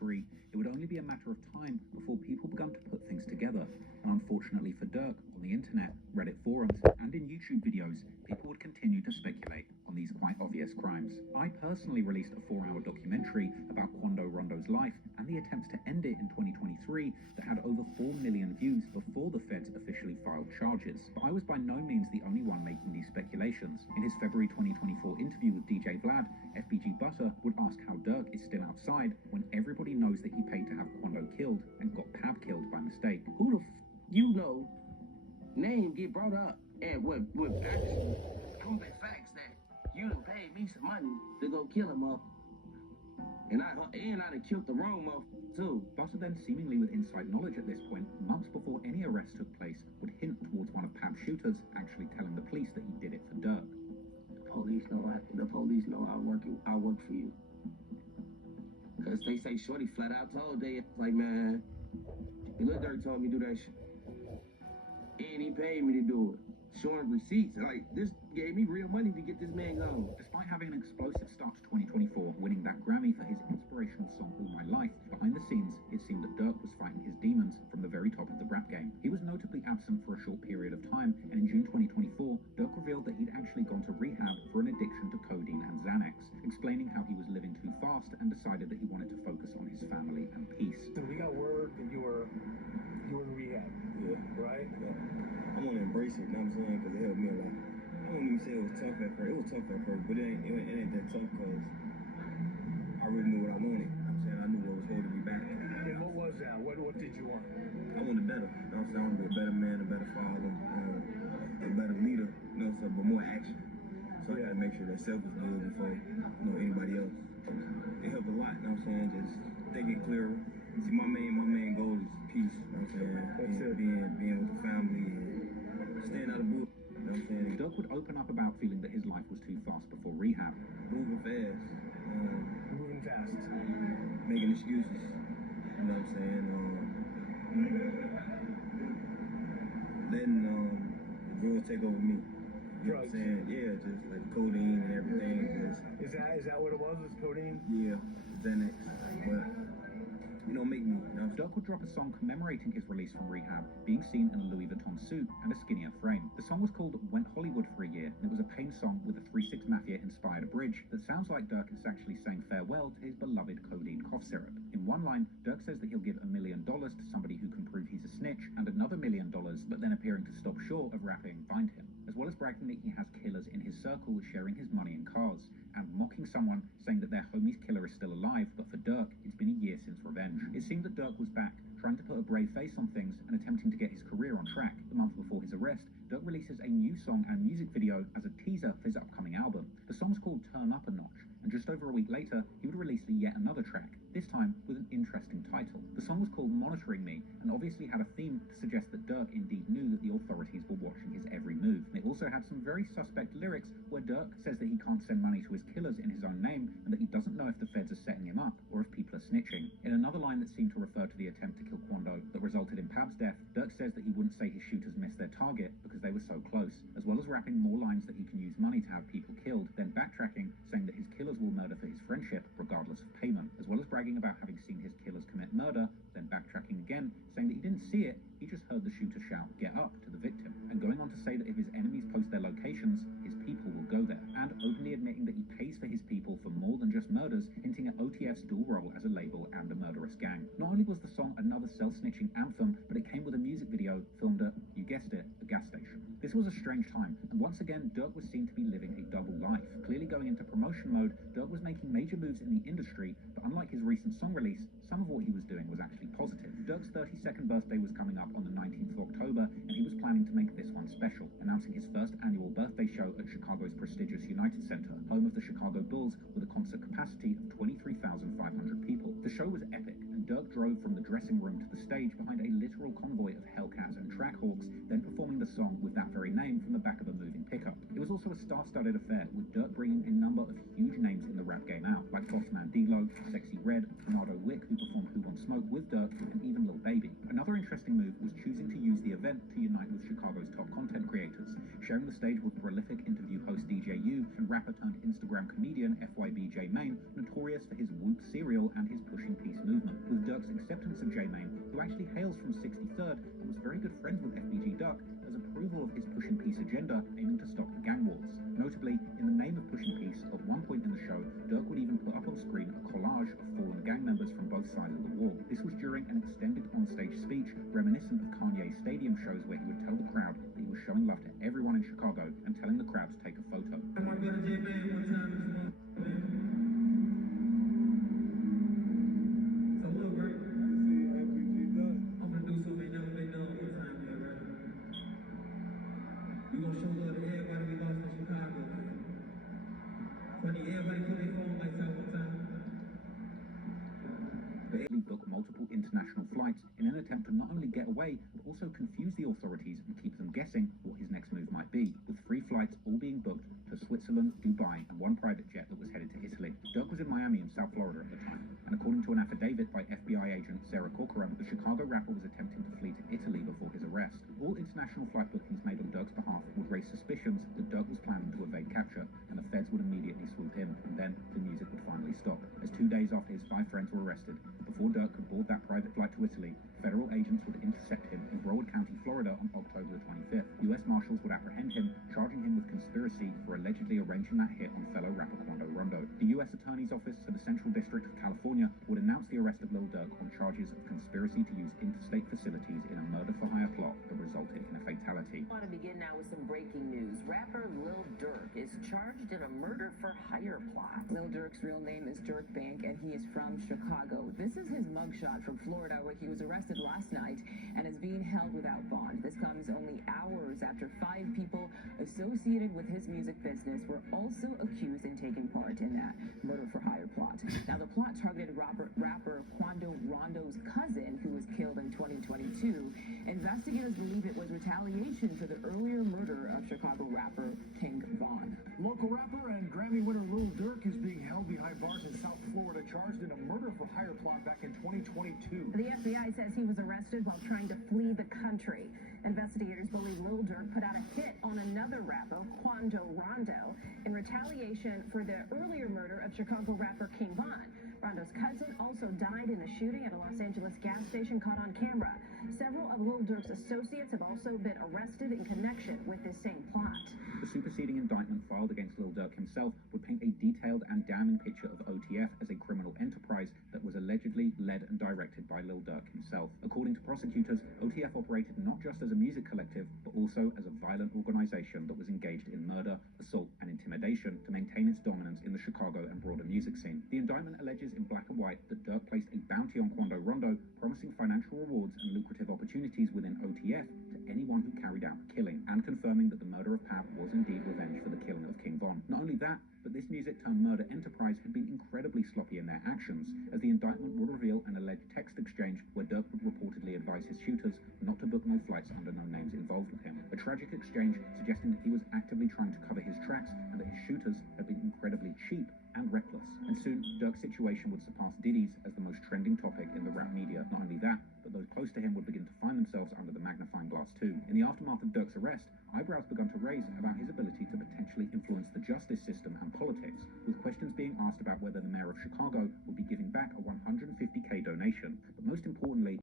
2023, it would only be a matter of time before people began to put things together. And unfortunately for Durk, on the internet, Reddit forums, and in YouTube videos, people would continue to speculate on these quite obvious crimes. I personally released a 4-hour documentary about Quando Rondo's life and the attempts to end it in 2023 that had over 4 million views before the feds officially filed charges. But I was by no means the only one making these speculations. In his February 2024 interview with DJ Vlad, FBG Butter would ask how Durk is still outside when everybody knows that he paid to have Quando killed and got Pab killed by mistake. Who the you know name get brought up and with actually proven facts that you done paid me some money to go kill him up. And I'd have killed the wrong motherfucker too. Butter then, seemingly with inside knowledge at this point, months before any arrest took place, would hint towards one of Pab's shooters actually telling the police that he did it for Durk. The police know I work for you. Cause they say Shorty flat out told they like, man, Lil Durk told me to do that shit. And he paid me to do it. Showing receipts. Like, this gave me real money to get this man gone. Despite having an explosive start to 2024, winning that Grammy for his inspirational song All My Life, behind the scenes, it seemed that Durk was fighting his demons from the very top of the rap game. He was notably absent for a short period of time, and in June 2024, Durk revealed that he'd actually gone to rehab for an addiction to codeine and Xanax, explaining how he was living too fast and decided that he wanted to focus on his family and peace. So we got word that you were in rehab. Yeah. Right? Yeah. I want to embrace it, you know what I'm saying? Because it helped me a lot. I won't even say it was tough at first. It was tough at first, but it ain't that tough because I really knew what I wanted. You know what I'm saying? I knew what was holding me back. And what was that? What did you want? I wanted better. You know what I'm saying? I want to be a better man, a better father, a better leader, you know what I'm saying? But more action. So I got to make sure that self is good before, anybody else. It helped a lot, you know what I'm saying? Just thinking clearer. See, my main goal is peace, you know what I'm saying? Being with the family and staying out of bull. You know what I'm saying? Durk would open up about feeling that his life was too fast before rehab. Moving fast. Moving fast. Making excuses. You know what I'm saying? Letting drugs take over me. You know what I'm saying? Yeah, just like codeine and everything. Is that what it was? Was codeine? Yeah, Xanax. But make me. Durk would drop a song commemorating his release from rehab, being seen in a Louis Vuitton suit and a skinnier frame. The song was called Went Hollywood for a Year, and it was a pain song with a 3-6 Mafia-inspired bridge that sounds like Durk is actually saying farewell to his beloved codeine cough syrup. In one line, Durk says that he'll give $1 million to somebody who can prove he's a snitch, and another $1 million, but then appearing to stop short of rapping Find Him, as well as bragging that he has killers in his circle sharing his money and cars, and mocking someone, saying that their homie's killer is still alive, but for Durk, it's been a year since revenge. It seemed that Durk was back, trying to put a brave face on things and attempting to get his career on track. The month before his arrest, Durk releases a new song and music video as a teaser for his upcoming album. The song's called Turn Up a Notch, and just over a week later, he would release yet another track, this time with an interesting title. The song was called Monitoring Me, and obviously had a theme to suggest that Durk indeed knew that the authorities were watching his every move. It also had some very suspect lyrics where Durk says that he can't send money to his killers in his own name, and that he doesn't know if the feds are setting him up, or if people are snitching. In another line that seemed to refer to the attempt to kill Quando that resulted in Pab's death, Durk says that he wouldn't say his shooters missed their target because they were so close, as well as rapping more lines that he can use money to have people killed, then backtracking, saying that his killers will murder for his friendship, regardless of payment, as well as bragging about having seen his killers commit murder, then backtracking again, saying that he didn't see it, he just heard the shooter shout, "Get up," to the victim, and going on to say that if his enemies post their locations, his people will go there, and openly admitting that he pays for his people for more than just murders, hinting at OTF's dual role as a label and a murderous gang. Not only was the song another self-snitching anthem, but it came with a music video filmed at, you guessed it, a gas station. This was a strange time, and once again, Durk was seen to be living a double life. Clearly going into promotion mode, Durk was making major moves in the industry, but unlike his recent song release, some of what he was doing was actually positive. Durk's 32nd birthday was coming up on the 19th of October, and he was planning to make this one special, announcing his first annual birthday show at Chicago's prestigious United Center, home of the Chicago Bulls, with a concert capacity of 23,500 people. The show was epic, and Durk drove from the dressing room to the stage behind a literal convoy of Hellcats and Trackhawks, then performing the song with that very name from the back of a moving pickup. It was also a star-studded affair, with Durk bringing a number of huge names in the rap game out, like Bossman D-Lo, Sexy Red, Nardo Wick, who performed Who Wants Smoke with Durk, and even Lil Baby. Another interesting move was choosing to use the event to unite with Chicago's top content creators, sharing the stage with prolific interview host DJ U and rapper-turned-Instagram comedian FYB J Mane, notorious for his Whoop cereal and his pushing peace movement. With Durk's acceptance of J Mane, who actually hails from 63rd and was very good friends with FBG Duck, as approval of his pushing peace agenda, aiming to stop the gang wars. Notably, in the name of pushing peace, at one point in the show, Durk would even put up on screen a collage of fallen gang members from both sides of the wall. This was during an extended on-stage speech reminiscent of Kanye's stadium shows, where he would tell the crowd that he was showing love to everyone in Chicago and telling the crowd to take a photo. Book multiple international flights in an attempt to not only get away, but also confuse the authorities and keep them guessing what his next move might be, with 3 flights all being booked to Switzerland, Dubai, and 1 private jet that was headed to Italy. Durk was in Miami and South Florida at the time, and according to an affidavit by FBI agent Sarah Corcoran, the Chicago rapper was attempting to flee to Italy before his arrest. All international flight bookings made on Durk's behalf would raise suspicions that Durk was planning to evade capture, and the feds would immediately swoop in, and then the music would finally stop. As 2 days after his 5 friends were arrested, before Durk could board that private flight to Italy, federal agents would intercept him in Broward County, Florida on October the 25th. U.S. Marshals would apprehend him, charging him with conspiracy for allegedly arranging that hit on fellow rapper Quando Rondo. The U.S. Attorney's Office for the Central District of California would announce the arrest of Lil Durk on charges of conspiracy to use interstate facilities in a murder-for-hire plot that resulted in a fatality. I want to begin now with some breaking news. Rapper Lil Durk is charged in a murder-for-hire plot. Lil Durk's real name is Durk Bank, and he is from Chicago. This is his mugshot from Florida, where he was arrested last night and is being held without bond. This comes only hours after 5 people associated with his music business were also accused and taking part in that murder-for-hire plot. Now, the plot targeted rapper Quando Rondo's cousin, who was killed in 2022. Investigators believe it was retaliation for the earlier murder of Chicago rapper King Von. Local rapper and Grammy winner Lil Durk is being held behind bars in South Florida, charged in a murder-for-hire plot back in 2022. The FBI says he was arrested while trying to flee the country. Investigators believe Lil Durk put out a hit on another rapper, Quando Rondo, in retaliation for the earlier murder of Chicago rapper King Von. Rondo's cousin also died in a shooting at a Los Angeles gas station caught on camera. Several of Lil Durk's associates have also been arrested in connection with this same plot. The superseding indictment filed against Lil Durk himself would paint a detailed and damning picture of OTF as a criminal enterprise that was allegedly led and directed by Lil Durk himself. According to prosecutors, OTF operated not just as a music collective, but also as a violent organization that was engaged in murder, assault, and intimidation to maintain its dominance in the Chicago and broader music scene. The indictment alleges in black and white that Durk placed a bounty on Quando Rondo, promising financial rewards and lucrative opportunities within OTF to anyone who carried out the killing, and confirming that the murder of Pav was indeed revenge for the killing of King Von. Not only that, but this music-turned-murder enterprise had been incredibly sloppy in their actions, as the indictment would reveal an alleged text exchange where Durk would reportedly advise his shooters not to book no flights under no names involved with him. A tragic exchange suggesting that he was actively trying to cover his tracks and that his shooters had been incredibly cheap and reckless. And soon, Durk's situation would surpass Diddy's as the most trending topic in the rap media. Not only that, but those close to him would begin to find themselves under the magnifying glass too. In the aftermath of Durk's arrest, eyebrows began to raise about his ability to potentially influence the justice system and politics, with questions being asked about whether the mayor of Chicago would be giving back a $150K donation. But most importantly,